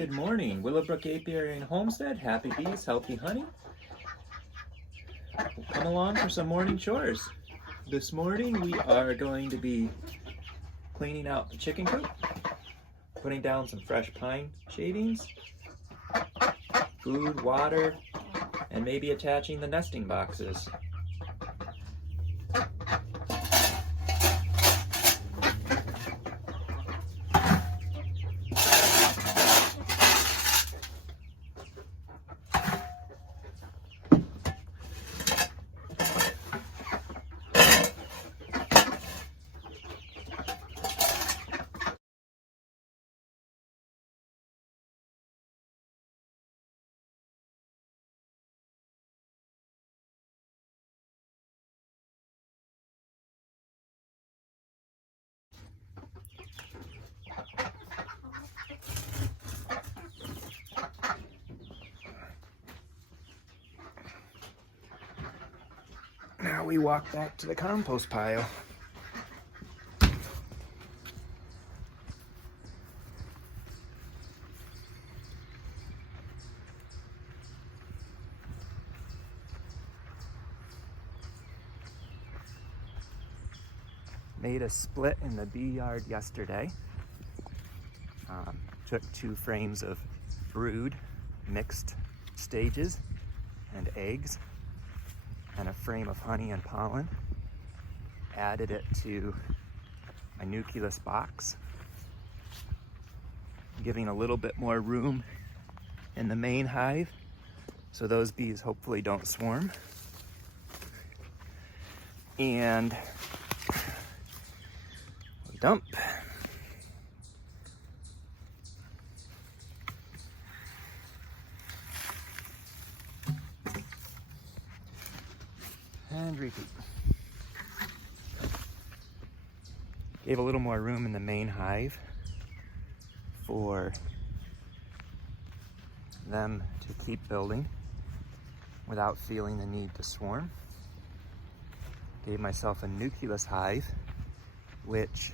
Good morning, Willowbrook Apiary and Homestead. Happy bees, healthy honey. Come along for some morning chores. This morning we are going to be cleaning out the chicken coop, putting down some fresh pine shavings, food, water, and maybe attaching the nesting boxes. Now we walk back to the compost pile. Made a split in the bee yard yesterday. Took 2 frames of brood, mixed stages, and eggs, and a frame of honey and pollen. Added it to a nucleus box, giving a little bit more room in the main hive so those bees hopefully don't swarm. And we dump. And repeat. Gave a little more room in the main hive for them to keep building without feeling the need to swarm. Gave myself a nucleus hive, which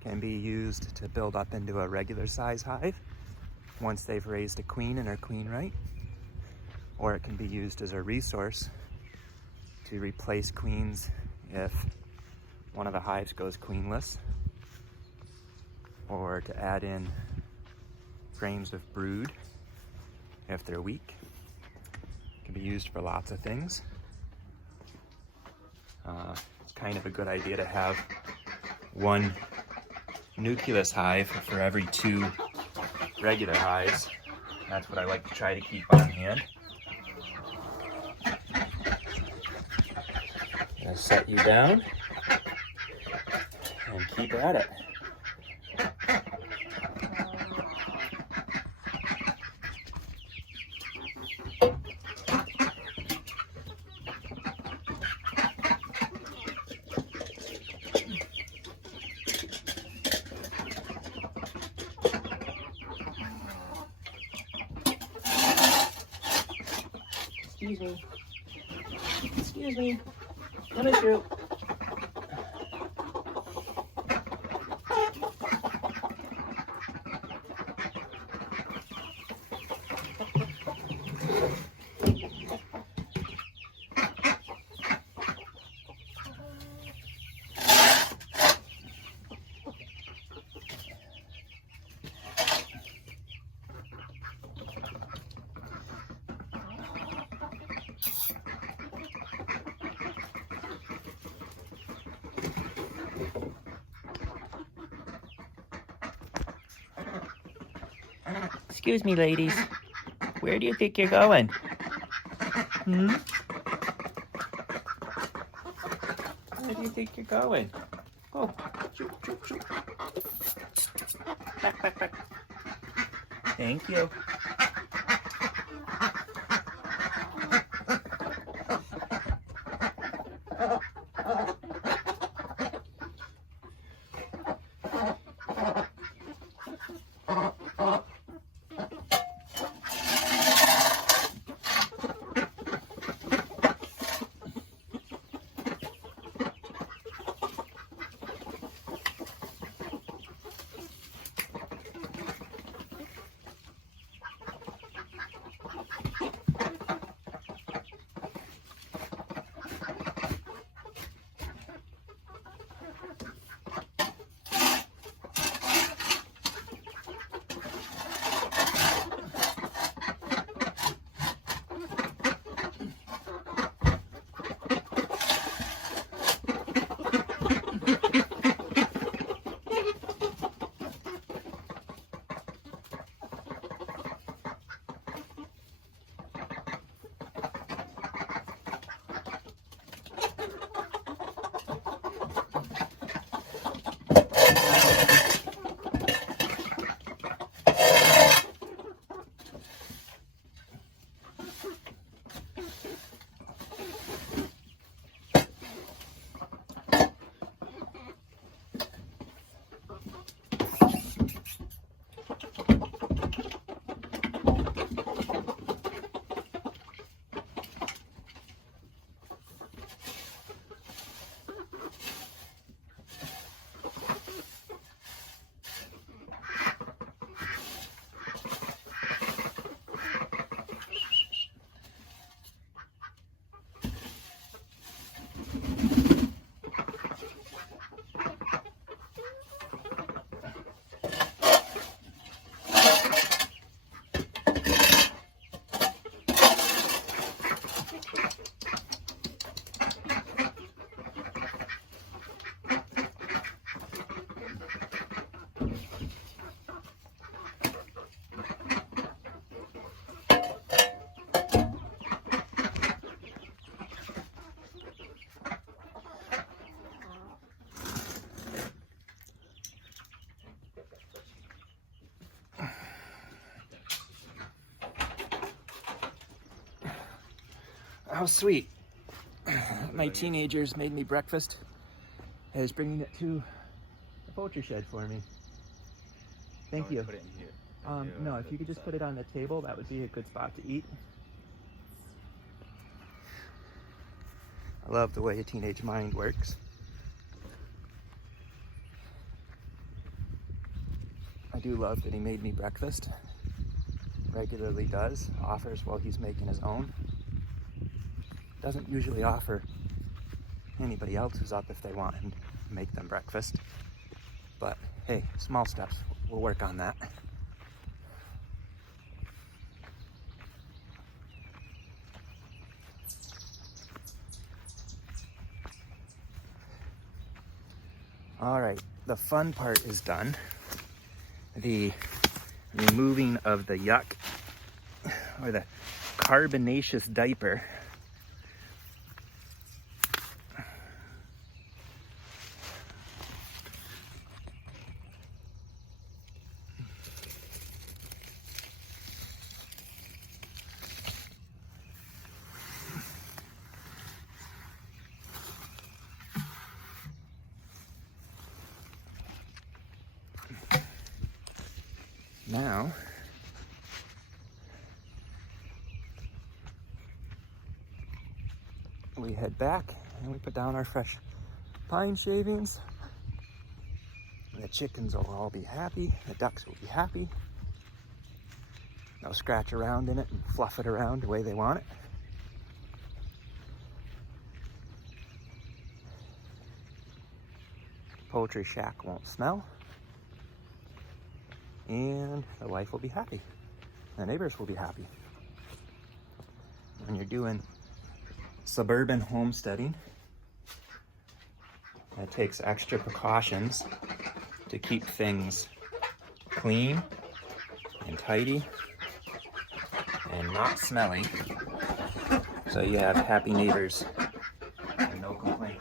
can be used to build up into a regular size hive once they've raised a queen and are queen right, or it can be used as a resource to replace queens if one of the hives goes queenless, or to add in frames of brood if they're weak. It can be used for lots of things. It's kind of a good idea to have 1 nucleus hive for every 2 regular hives. That's what I like to try to keep on hand. I'll set you down and keep at it. Excuse me. Excuse me. Come and shoot. Excuse me, ladies. Where do you think you're going? Hmm? Where do you think you're going? Oh, shoot, shoot, shoot. Back, back, back. Thank you. how sweet. My teenagers made me breakfast. I was bringing it to the poultry shed for me. Thank you. Put it in here. No, if you could just put it on the table, that would be a good spot to eat. I love the way a teenage mind works. I do love that he made me breakfast. Regularly does. Offers while he's making his own. Doesn't usually offer anybody else who's up if they want him to make them breakfast. But hey, small steps. We'll work on that. All right, the fun part is done. The removing of the yuck or the carbonaceous diaper. Now, we head back and we put down our fresh pine shavings. The chickens will all be happy. The ducks will be happy. They'll scratch around in it and fluff it around the way they want it. Poultry shack won't smell. And the wife will be happy. The neighbors will be happy. When you're doing suburban homesteading, it takes extra precautions to keep things clean and tidy and not smelly, so you have happy neighbors and no complaints.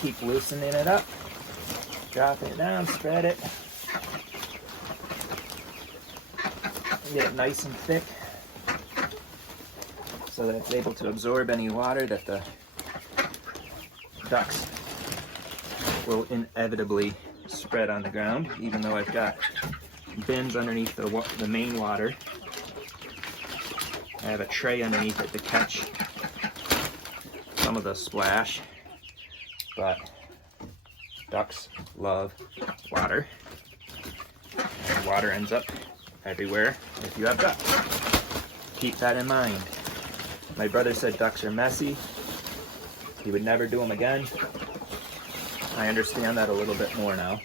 Keep loosening it up, dropping it down, spread it, get it nice and thick so that it's able to absorb any water that the ducks will inevitably spread on the ground, even though I've got bins underneath the main water. I have a tray underneath it to catch some of the splash. But ducks love water, and water ends up everywhere if you have ducks. Keep that in mind. My brother said ducks are messy. He would never do them again. I understand that a little bit more now.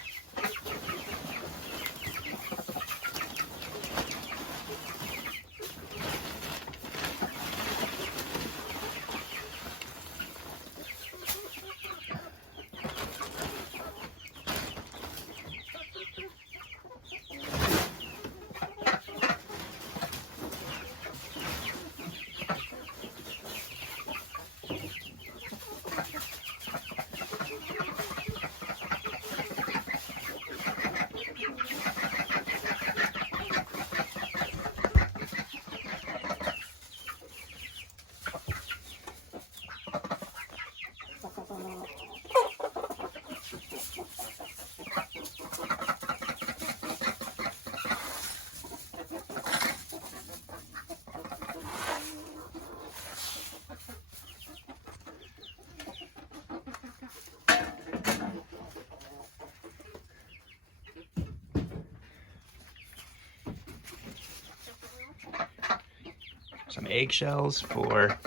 some eggshells for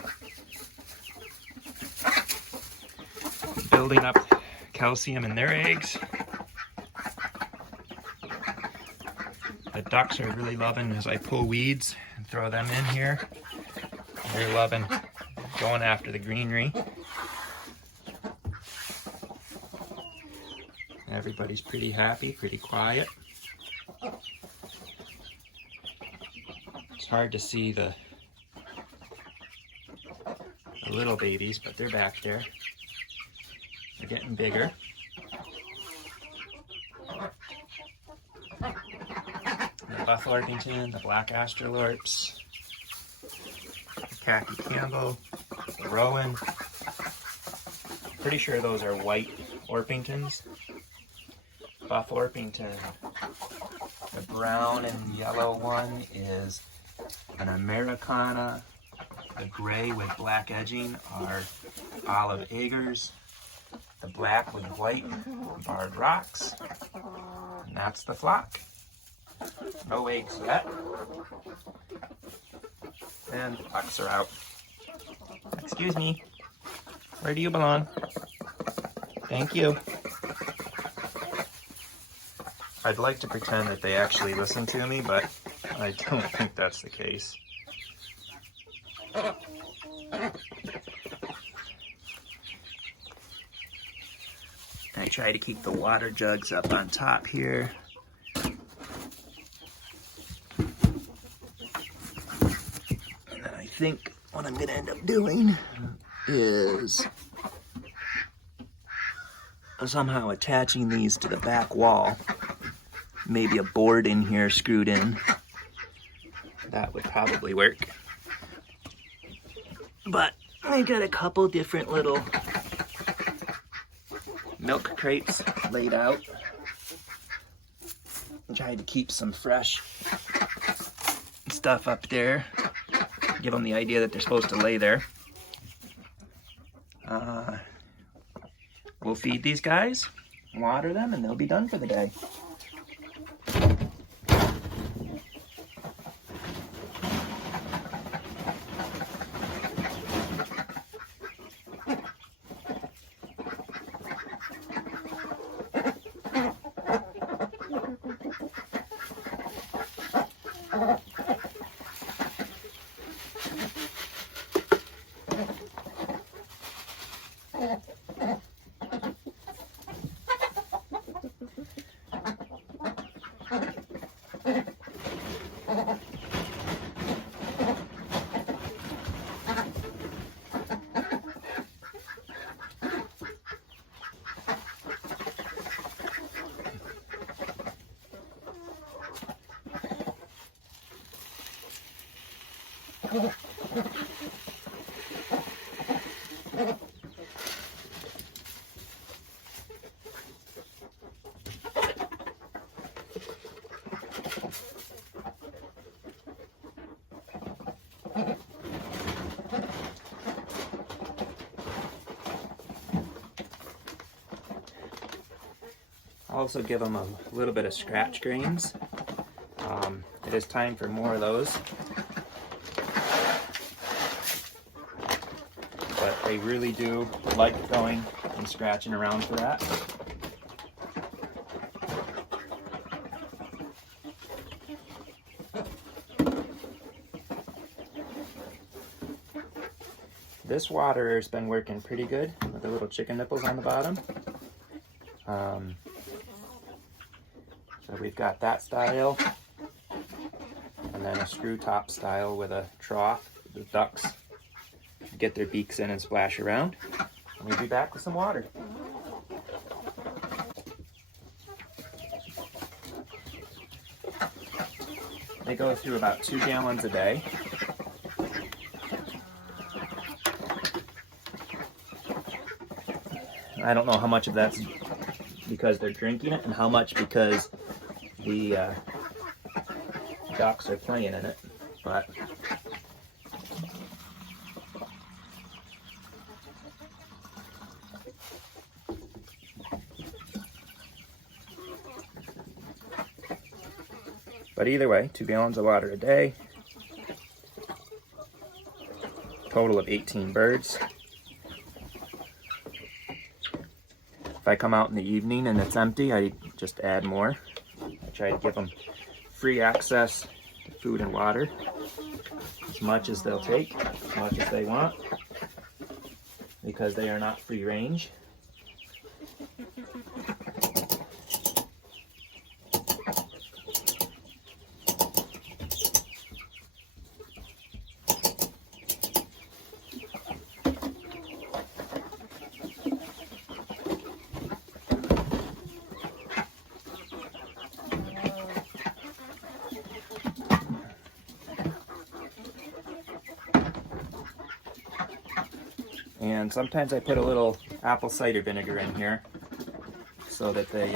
building up calcium in their eggs. The ducks are really loving as I pull weeds and throw them in here. They're loving going after the greenery. Everybody's pretty happy, pretty quiet. It's hard to see the little babies, but they're back there. They're getting bigger. The buff Orpington, the black Astrolorps, the khaki Campbell, the Rowan. Pretty sure those are white Orpingtons. Buff Orpington. The brown and yellow one is an Americana. The gray with black edging are Olive Agers. The black with white Barred Rocks. And that's the flock. No eggs yet. And the ducks are out. Excuse me. Where do you belong? Thank you. I'd like to pretend that they actually listen to me, but I don't think that's the case. I try to keep the water jugs up on top here. And then I think what I'm going to end up doing is somehow attaching these to the back wall. Maybe a board in here screwed in. That would probably work. But I got a couple different little milk crates laid out. I tried to keep some fresh stuff up there. Give them the idea that they're supposed to lay there. We'll feed these guys, water them, and they'll be done for the day. Also give them a little bit of scratch grains. It is time for more of those. But they really do like going and scratching around for that. This water has been working pretty good with the little chicken nipples on the bottom. So we've got that style, and then a screw top style with a trough. The ducks get their beaks in and splash around. And we'll be back with some water. They go through about 2 gallons a day. I don't know how much of that's because they're drinking it and how much because the ducks are playing in it, but either way, 2 gallons of water a day. total of 18 birds. If I come out in the evening and it's empty, I just add more. I try to give them free access to food and water, as much as they'll take, as much as they want, because they are not free range. And sometimes I put a little apple cider vinegar in here so that they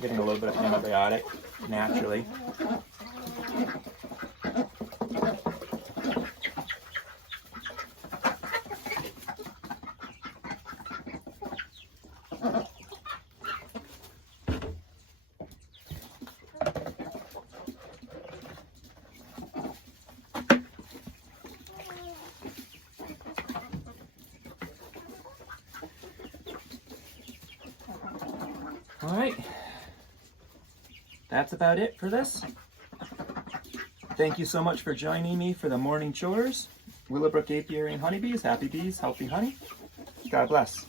getting a little bit of antibiotic naturally. All right, that's about it for this. Thank you so much for joining me for the morning chores. Willowbrook Apiary and Honeybees, happy bees, healthy honey. God bless.